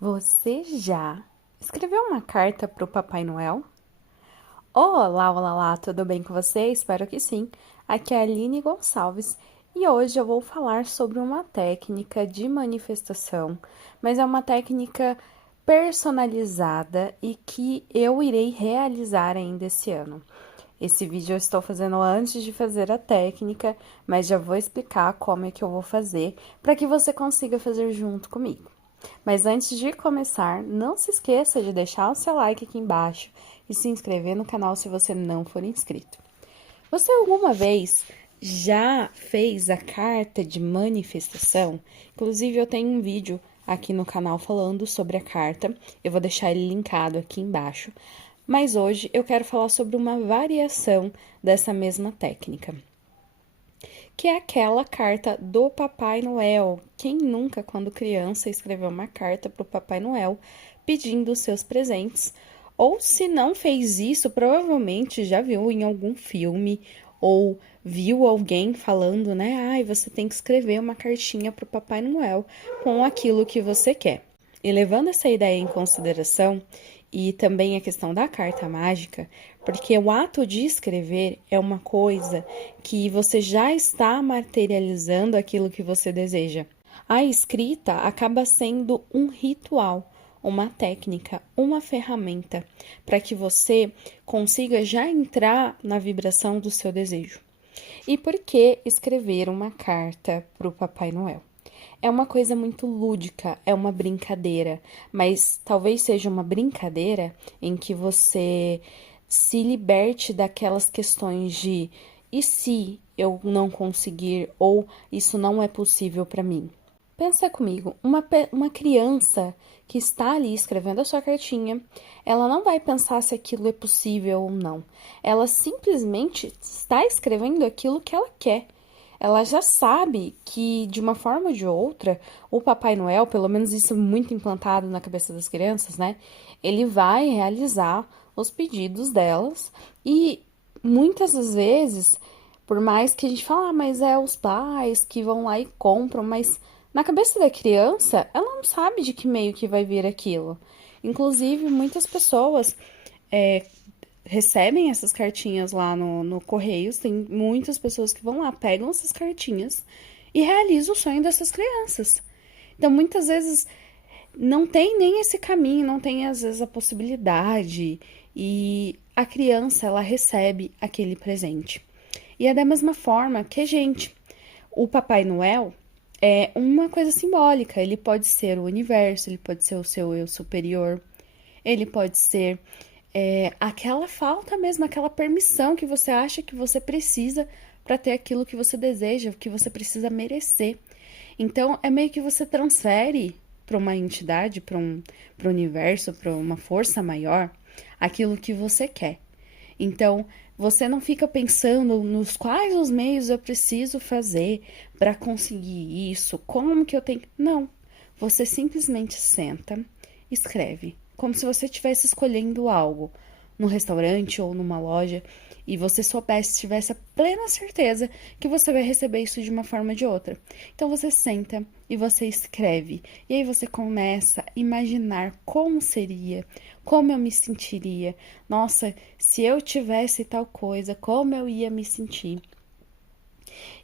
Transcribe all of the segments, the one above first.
Você já escreveu uma carta para o Papai Noel? Olá, olá, olá, tudo bem com você? Espero que sim. Aqui é a Aline Gonçalves e hoje eu vou falar sobre uma técnica de manifestação, mas é uma técnica personalizada e que eu irei realizar ainda esse ano. Esse vídeo eu estou fazendo antes de fazer a técnica, mas já vou explicar como é que eu vou fazer para que você consiga fazer junto comigo. Mas antes de começar, não se esqueça de deixar o seu like aqui embaixo e se inscrever no canal se você não for inscrito. Você alguma vez já fez a carta de manifestação? Inclusive, eu tenho um vídeo aqui no canal falando sobre a carta. Eu vou deixar ele linkado aqui embaixo. Mas hoje eu quero falar sobre uma variação dessa mesma técnica, que é aquela carta do Papai Noel. Quem nunca, quando criança, escreveu uma carta para o Papai Noel pedindo os seus presentes? Ou se não fez isso, provavelmente já viu em algum filme ou viu alguém falando, né? Ai, você tem que escrever uma cartinha para o Papai Noel com aquilo que você quer. E levando essa ideia em consideração, e também a questão da carta mágica, porque o ato de escrever é uma coisa que você já está materializando aquilo que você deseja. A escrita acaba sendo um ritual, uma técnica, uma ferramenta para que você consiga já entrar na vibração do seu desejo. E por que escrever uma carta para o Papai Noel? É uma coisa muito lúdica, é uma brincadeira, mas talvez seja uma brincadeira em que você se liberte daquelas questões de e se eu não conseguir ou isso não é possível para mim. Pensa comigo, uma criança que está ali escrevendo a sua cartinha, ela não vai pensar se aquilo é possível ou não. Ela simplesmente está escrevendo aquilo que ela quer. Ela já sabe que, de uma forma ou de outra, o Papai Noel, pelo menos isso muito implantado na cabeça das crianças, né? Ele vai realizar os pedidos delas e muitas das vezes, por mais que a gente fale, mas é os pais que vão lá e compram, mas na cabeça da criança, ela não sabe de que meio que vai vir aquilo. Inclusive, muitas pessoas é, recebem essas cartinhas lá no Correios, tem muitas pessoas que vão lá, pegam essas cartinhas e realizam o sonho dessas crianças. Então, muitas vezes, não tem nem esse caminho, não tem às vezes a possibilidade, e a criança, ela recebe aquele presente. E é da mesma forma que a gente. O Papai Noel é uma coisa simbólica, ele pode ser o universo, ele pode ser o seu eu superior, ele pode ser aquela falta mesmo, aquela permissão que você acha que você precisa para ter aquilo que você deseja, que você precisa merecer. Então, é meio que você transfere para uma entidade, para o universo, para uma força maior, aquilo que você quer. Então, você não fica pensando nos quais os meios eu preciso fazer para conseguir isso, como que eu tenho. Não. Você simplesmente senta, escreve, como se você estivesse escolhendo algo no restaurante ou numa loja e você soubesse, tivesse a plena certeza que você vai receber isso de uma forma ou de outra. Então você senta e você escreve. E aí você começa a imaginar como seria, como eu me sentiria. Nossa, se eu tivesse tal coisa, como eu ia me sentir.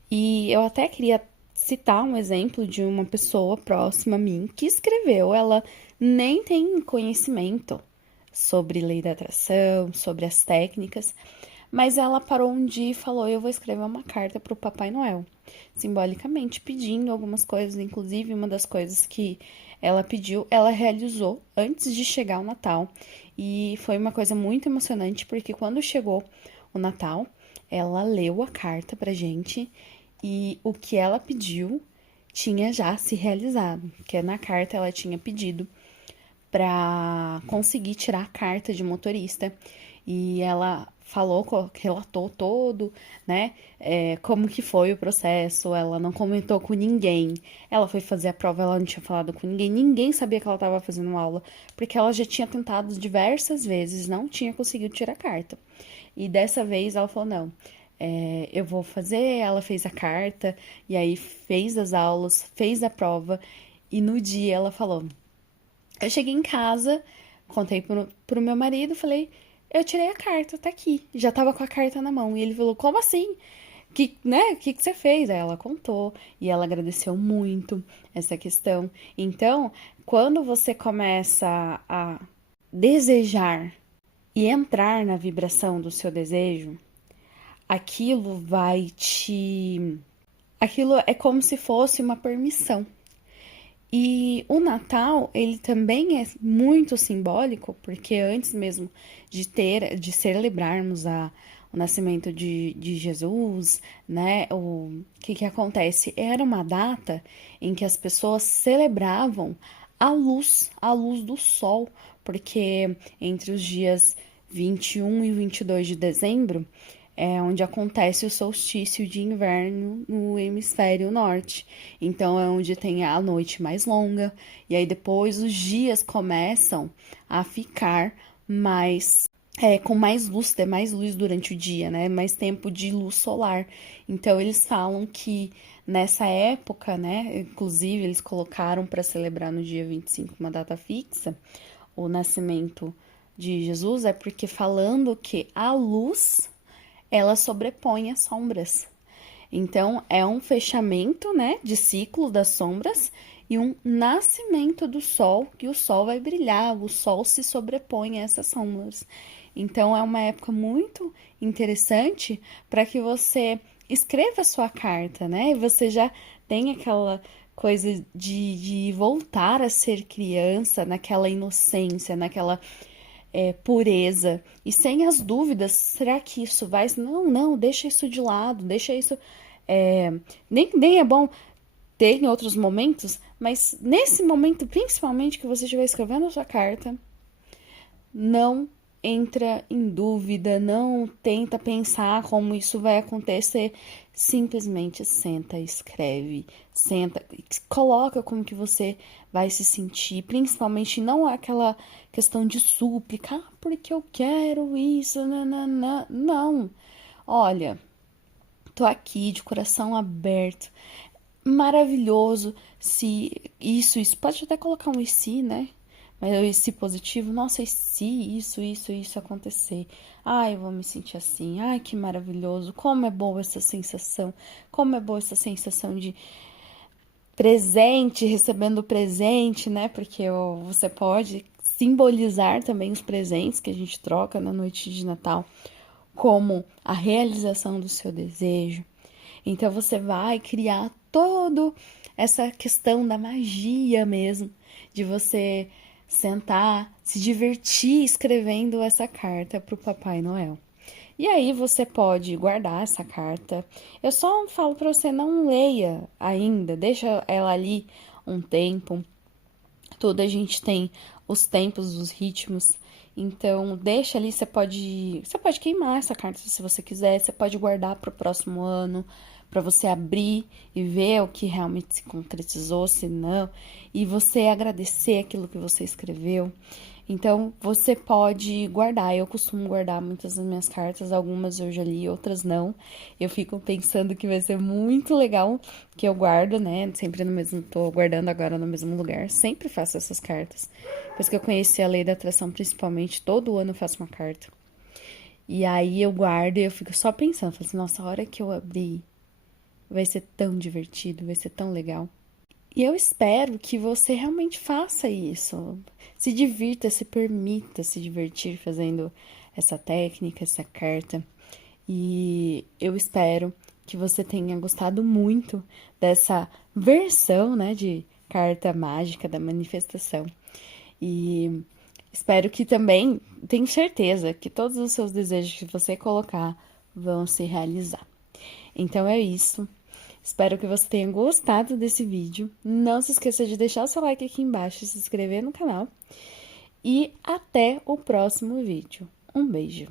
E eu até queria citar um exemplo de uma pessoa próxima a mim que escreveu. Ela nem tem conhecimento sobre lei da atração, sobre as técnicas, mas ela parou um dia e falou: eu vou escrever uma carta para o Papai Noel, simbolicamente pedindo algumas coisas. Inclusive, uma das coisas que ela pediu, ela realizou antes de chegar o Natal. E foi uma coisa muito emocionante, porque quando chegou o Natal, ela leu a carta pra gente e o que ela pediu tinha já se realizado, que na carta ela tinha pedido para conseguir tirar a carta de motorista. E ela falou, relatou todo, né, como que foi o processo. Ela não comentou com ninguém. Ela foi fazer a prova, ela não tinha falado com ninguém. Ninguém sabia que ela estava fazendo aula, porque ela já tinha tentado diversas vezes, não tinha conseguido tirar a carta. E dessa vez ela falou, não, eu vou fazer. Ela fez a carta, e aí fez as aulas, fez a prova, e no dia ela falou, Eu cheguei em casa, contei pro meu marido, falei, eu tirei a carta, tá aqui. Já tava com a carta na mão. E ele falou, como assim? Que você fez? Aí ela contou e ela agradeceu muito essa questão. Então, quando você começa a desejar e entrar na vibração do seu desejo, aquilo vai te. Aquilo é como se fosse uma permissão. E o Natal, ele também é muito simbólico, porque antes mesmo de celebrarmos o nascimento de Jesus, né? O que acontece? Era uma data em que as pessoas celebravam a luz do sol, porque entre os dias 21 e 22 de dezembro é onde acontece o solstício de inverno no hemisfério norte. Então é onde tem a noite mais longa, e aí depois os dias começam a ficar mais com mais luz, ter mais luz durante o dia, né? Mais tempo de luz solar. Então eles falam que nessa época, né? Inclusive eles colocaram para celebrar no dia 25 uma data fixa, o nascimento de Jesus, é porque falando que a luz ela sobrepõe as sombras. Então, é um fechamento, né, de ciclo das sombras e um nascimento do sol, que o sol vai brilhar, o sol se sobrepõe a essas sombras. Então, é uma época muito interessante para que você escreva a sua carta, né? E você já tem aquela coisa de voltar a ser criança, naquela inocência, naquela pureza e sem as dúvidas, será que isso vai? Não, não, deixa isso de lado, deixa isso. Nem é bom ter em outros momentos, mas nesse momento, principalmente que você estiver escrevendo a sua carta, não entra em dúvida, não tenta pensar como isso vai acontecer, simplesmente senta, escreve, senta, coloca como que você vai se sentir, principalmente não aquela questão de súplica, ah, porque eu quero isso, nananã. Não. Olha, tô aqui de coração aberto. Maravilhoso se isso, pode até colocar um e se, né? Mas esse positivo, nossa, e se isso acontecer? Ai, eu vou me sentir assim. Ai, que maravilhoso. Como é boa essa sensação. Como é boa essa sensação de presente, recebendo presente, né? Porque você pode simbolizar também os presentes que a gente troca na noite de Natal como a realização do seu desejo. Então você vai criar todo essa questão da magia mesmo, de você sentar, se divertir escrevendo essa carta para o Papai Noel. E aí você pode guardar essa carta. Eu só falo para você não leia ainda, deixa ela ali um tempo. Tudo a gente tem os tempos, os ritmos. Então, deixa ali, você pode queimar essa carta se você quiser, você pode guardar para o próximo ano, para você abrir e ver o que realmente se concretizou, se não, e você agradecer aquilo que você escreveu. Então, você pode guardar. Eu costumo guardar muitas das minhas cartas, algumas eu já li, outras não. Eu fico pensando que vai ser muito legal que eu guardo, né? Sempre no mesmo, tô guardando agora no mesmo lugar. Sempre faço essas cartas. Depois que eu conheci a lei da atração, principalmente, todo ano eu faço uma carta. E aí eu guardo e eu fico só pensando, falo assim, nossa, a hora que eu abrir, vai ser tão divertido, vai ser tão legal. E eu espero que você realmente faça isso. Se divirta, se permita se divertir fazendo essa técnica, essa carta. E eu espero que você tenha gostado muito dessa versão, né, de carta mágica da manifestação. E espero que também, tenho certeza que todos os seus desejos que você colocar vão se realizar. Então é isso. Espero que você tenha gostado desse vídeo. Não se esqueça de deixar o seu like aqui embaixo e se inscrever no canal. E até o próximo vídeo. Um beijo!